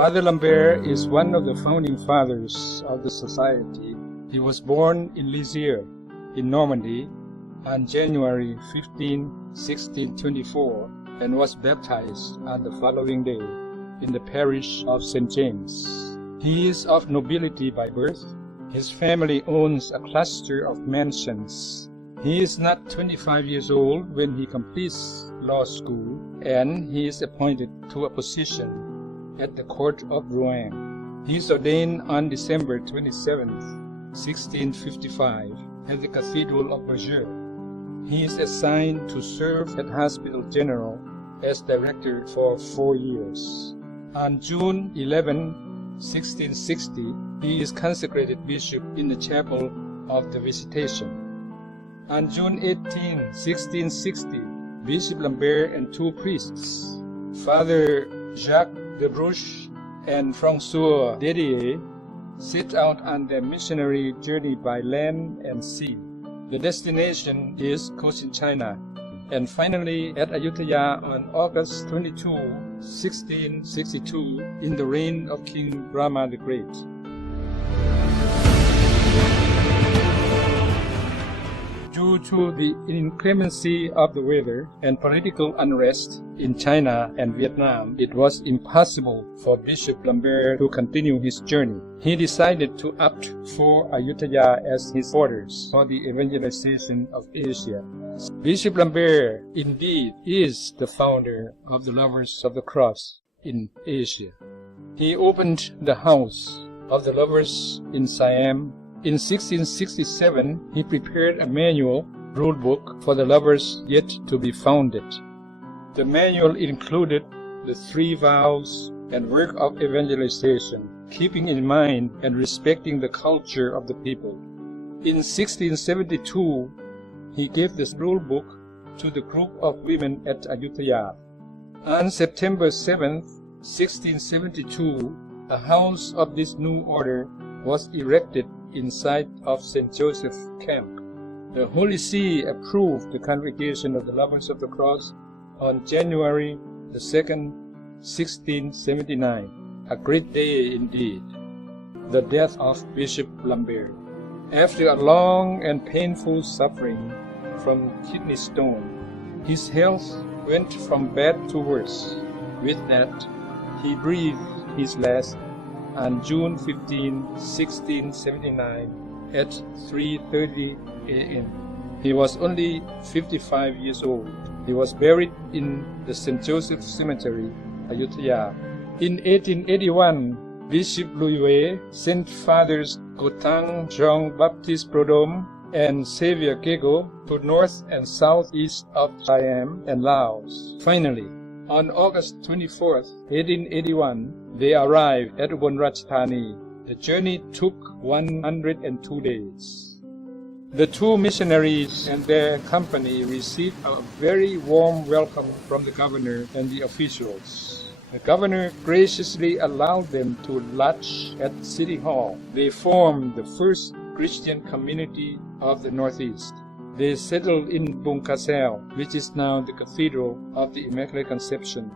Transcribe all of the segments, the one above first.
Father Lambert is one of the founding fathers of the society. He was born in L.C.U in Normandy on January 15, 1624, and was baptized on the following day in the parish of St. James. He is of nobility by birth. His family owns a cluster of mansions. He is not 25 years old when he completes law school, and he is appointed to a position at the court of Rouen. He is ordained on December 27, 1655, at the Cathedral of Bourges. He is assigned to serve at Hospital General as director for 4 years. On June 11, 1660, he is consecrated bishop in the chapel of the Visitation. On June 18, 1660, Bishop Lambert and 2 priests, Father Jacques de Bruche and François Didier, set out on their missionary journey by land and sea. The destination is Cochin, China, and finally at Ayutthaya on August 22, 1662, in the reign of King Brahma the Great. Due to the inclemency of the weather and political unrest in China and Vietnam, it was impossible for Bishop Lambert to continue his journey. He decided to opt for Ayutthaya as his borders for the evangelization of Asia. Bishop Lambert indeed is the founder of the Lovers of the Cross in Asia. He opened the House of the Lovers in Siam. In 1667, he prepared a manual rule book for the lovers yet to be founded. The manual included the 3 vows and work of evangelization, keeping in mind and respecting the culture of the people. In 1672, he gave this rule book to the group of women at Ayutthaya. On September 7, 1672, a house of this new order was erected inside of St. Joseph Camp. The Holy See approved the Congregation of the Lovers of the Cross on January the 2nd, 1679, a great day indeed, the death of Bishop Lambert. After a long and painful suffering from kidney stone, his health went from bad to worse. With that, he breathed his last on June 15, 1679 at 3:30 a.m. He was only 55 years old. He was buried in the St. Joseph Cemetery, Ayutthaya. In 1881, Bishop Louis sent Fathers Gotang Jean-Baptiste Prodome and Xavier Gego to north and southeast of Siam and Laos. Finally, on August 24, 1881, they arrived at Ubon Ratchathani. The journey took 102 days. The 2 missionaries and their company received a very warm welcome from the governor and the officials. The governor graciously allowed them to lodge at City Hall. They formed the first Christian community of the Northeast. They settled in Bungkasel, which is now the Cathedral of the Immaculate Conception.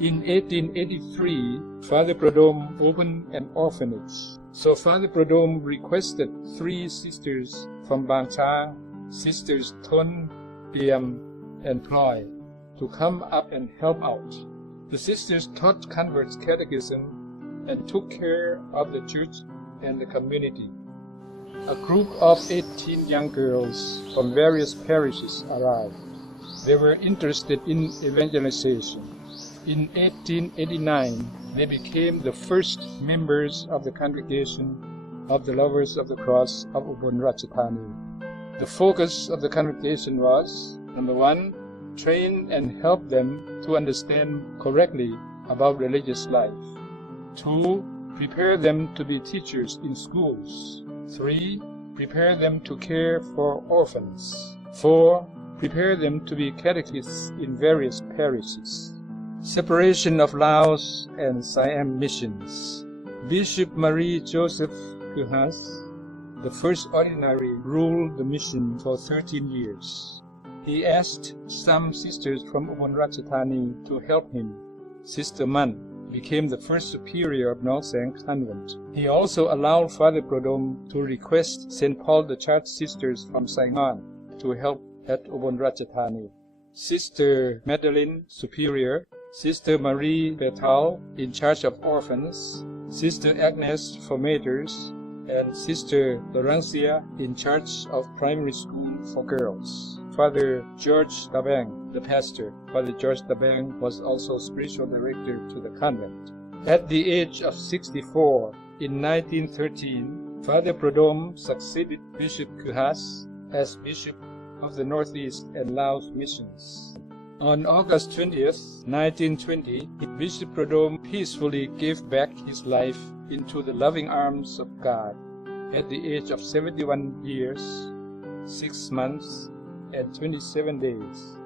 In 1883, Father Prodome opened an orphanage. So Father Prodome requested 3 sisters from Bang Cha, Sisters Thon, Liam, and Ploy, to come up and help out. The sisters taught converts catechism and took care of the church and the community. A group of 18 young girls from various parishes arrived. They were interested in evangelization. In 1889, they became the first members of the Congregation of the Lovers of the Cross of Ubon Ratchathani. The focus of the congregation was, number 1, train and help them to understand correctly about religious life. 2, prepare them to be teachers in schools. 3, prepare them to care for orphans. 4, prepare them to be catechists in various parishes. Separation of Laos and Siam missions. Bishop Marie Joseph Kuhas, the first ordinary, ruled the mission for 13 years. He asked some sisters from Ubon Ratchathani to help him. Sister Man, became the first superior of Nong Sang Convent. He also allowed Father Prodom to request St. Paul the Church Sisters from Saigon to help at Ubon Ratchathani. Sister Madeline, Superior, Sister Marie Betal, in charge of orphans, Sister Agnes, formators, and Sister Laurencia, in charge of primary school for girls. Father George Tabang, the pastor. Father George Tabang was also spiritual director to the convent. At the age of 64, in 1913, Father Prodom succeeded Bishop Kuhas as Bishop of the Northeast and Laos Missions. On August 20th, 1920, Bishop Prodom peacefully gave back his life into the loving arms of God at the age of 71 years, 6 months, and 27 days.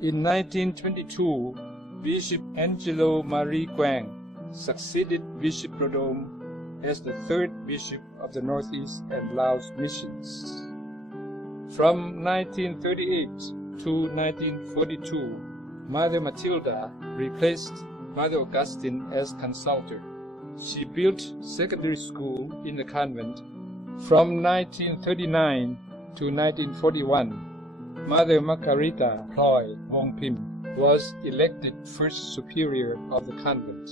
In 1922, Bishop Angelo Marie Quang succeeded Bishop Prodom as the third Bishop of the Northeast and Laos Missions. From 1938 to 1942, Mother Matilda replaced Mother Augustine as consultor. She built secondary school in the convent. From 1939 to 1941, Mother Margarita Ploy Wong Pim was elected first superior of the convent.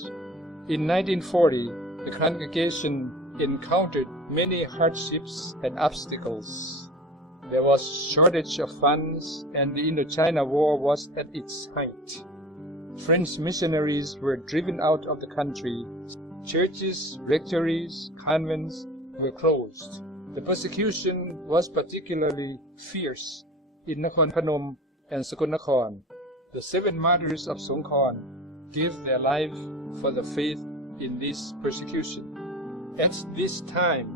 In 1940, the congregation encountered many hardships and obstacles. There was shortage of funds, and the Indochina War was at its height. French missionaries were driven out of the country. Churches, rectories, convents were closed. The persecution was particularly fierce in Nakhon Phanom and Sakon Nakhon. The 7 martyrs of Songkhon gave their life for the faith in this persecution. At this time,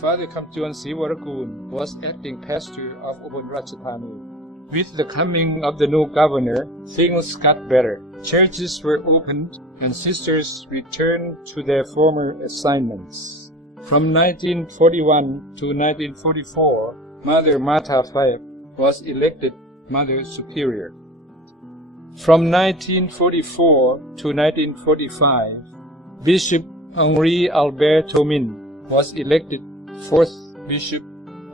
Father Kamtuan Siwarakun was acting pastor of Ubon Ratchathani. With the coming of the new governor, things got better. Churches were opened and sisters returned to their former assignments. From 1941 to 1944, Mother Martha Phayep was elected Mother Superior. From 1944 to 1945, Bishop Henri Albert Thomin was elected 4th Bishop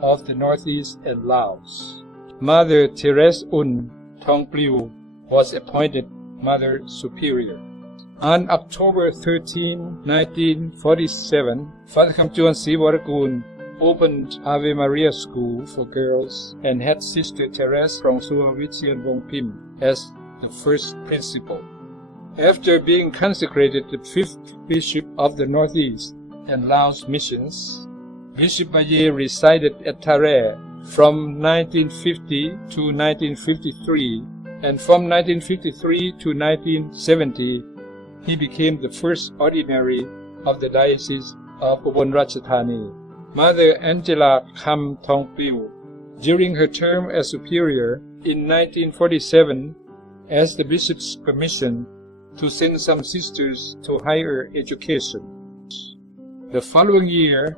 of the Northeast and Laos. Mother Therese Un Thongpliu was appointed Mother Superior. On October 13, 1947, Father Kamtuan Siwarakun opened Ave Maria School for girls and had Sister Therese from Suavichian Bongpim as the first principal. After being consecrated the 5th Bishop of the Northeast and Laos Missions, Bishop Baye resided at Tare from 1950 to 1953, and from 1953 to 1970, he became the first ordinary of the Diocese of Ubon Ratchathani. Mother Angela Kham Thongpiu, during her term as superior in 1947, asked the bishop's permission to send some sisters to higher education. The following year,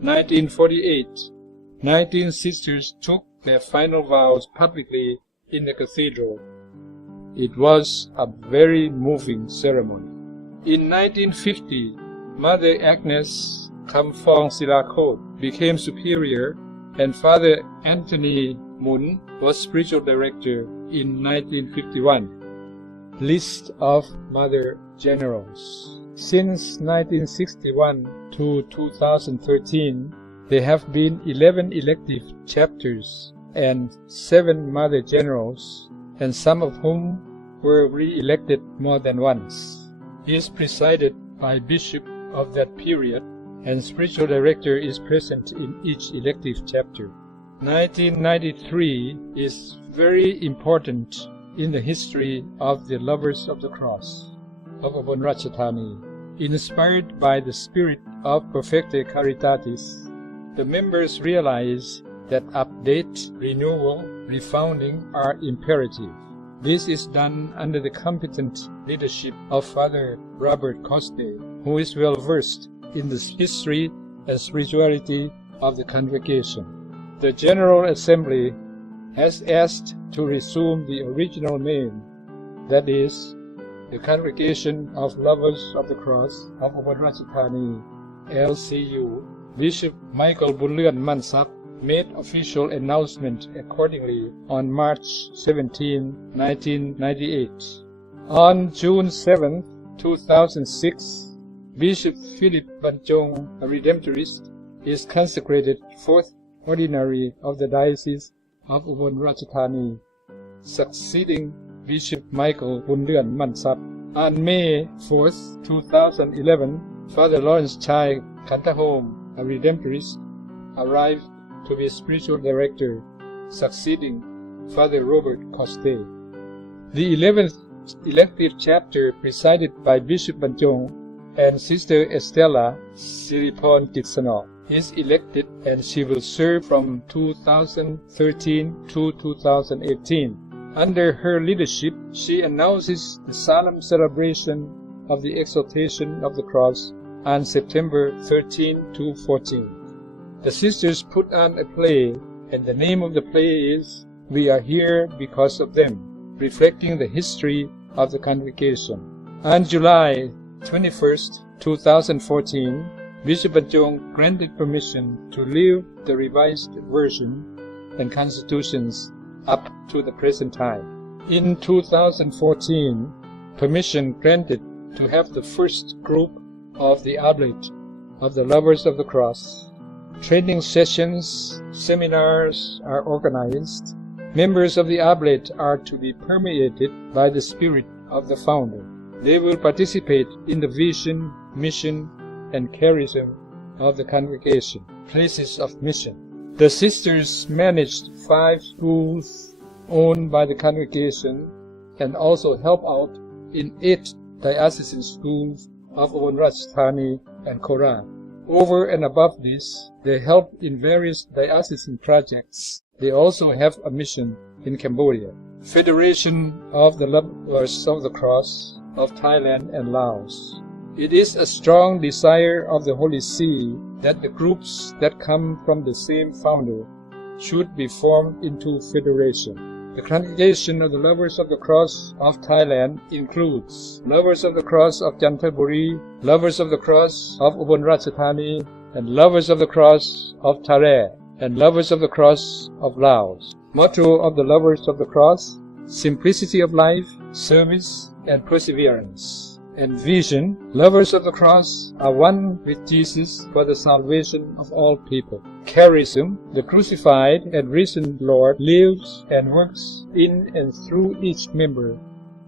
1948, 19 sisters took their final vows publicly in the cathedral. It was a very moving ceremony. In 1950, Mother Agnes Kamfong Silakot became superior, and Father Anthony Mun was spiritual director in 1951. List of Mother Generals. Since 1961 to 2013, there have been 11 elective chapters and 7 Mother Generals, and some of whom were re-elected more than once. He is presided by Bishop of that period, and spiritual director is present in each elective chapter. 1993 is very important in the history of the Lovers of the Cross of Ubon Ratchathani. Inspired by the spirit of Perfecte Caritatis, the members realize that update, renewal, refounding are imperative. This is done under the competent leadership of Father Robert Coste, who is well versed in the history and spirituality of the congregation. The General Assembly has asked to resume the original name, that is, The Congregation of Lovers of the Cross of Ubon Ratchathani, L.C.U, Bishop Michael Bunlươn Mansap made official announcement accordingly on March 17, 1998. On June 7, 2006, Bishop Philip Banchong, a Redemptorist, is consecrated 4th Ordinary of the Diocese of Ubon Ratchathani, succeeding Bishop Michael Bunlươn Mansap. On May 4, 2011, Father Lawrence Chai Kantahom, a Redemptorist, arrived to be spiritual director, succeeding Father Robert Coste. The 11th elective chapter, presided by Bishop Banchong and Sister Estella Siripon Kitsanok, is elected, and she will serve from 2013 to 2018. Under her leadership, she announces the solemn celebration of the Exaltation of the Cross on September 13 to 14. The sisters put on a play, and the name of the play is We Are Here Because of Them, reflecting the history of the congregation. On July 21, 2014, Bishop Banchong granted permission to leave the revised version and constitutions up to the present time. In 2014, permission granted to have the first group of the Oblate of the Lovers of the Cross. Training sessions, seminars are organized. Members of the Oblate are to be permeated by the spirit of the founder. They will participate in the vision, mission, and charism of the congregation. Places of mission. The sisters managed 5 schools owned by the congregation and also help out in 8 diocesan schools of Ubon Ratchathani and Koran. Over and above this, they help in various diocesan projects. They also have a mission in Cambodia. Federation of the Lovers of the Cross of Thailand and Laos. It is a strong desire of the Holy See that the groups that come from the same founder should be formed into federation. The Congregation of the Lovers of the Cross of Thailand includes Lovers of the Cross of Chanthaburi, Lovers of the Cross of Ubon Ratchathani, and Lovers of the Cross of Tare, and Lovers of the Cross of Laos. Motto of the Lovers of the Cross: simplicity of life, service, and perseverance. And vision: Lovers of the Cross are one with Jesus for the salvation of all people. Charism: the crucified and risen Lord lives and works in and through each member,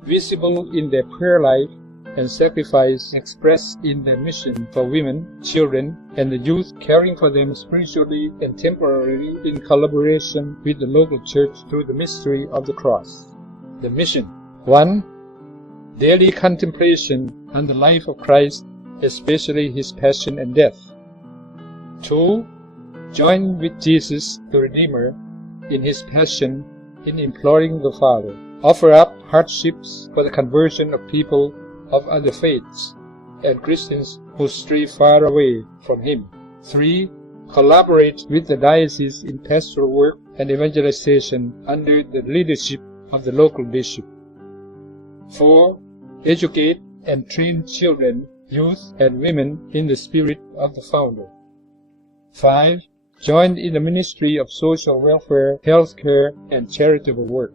visible in their prayer life and sacrifice expressed in their mission for women, children, and the youth, caring for them spiritually and temporarily in collaboration with the local church through the mystery of the cross. The mission: 1. Daily contemplation on the life of Christ, especially his passion and death. 2. Join with Jesus, the Redeemer, in his passion in imploring the Father. Offer up hardships for the conversion of people of other faiths and Christians who stray far away from him. 3. Collaborate with the diocese in pastoral work and evangelization under the leadership of the local bishop. 4. Educate and train children, youth, and women in the spirit of the founder. 5. Join in the ministry of social welfare, health care, and charitable work.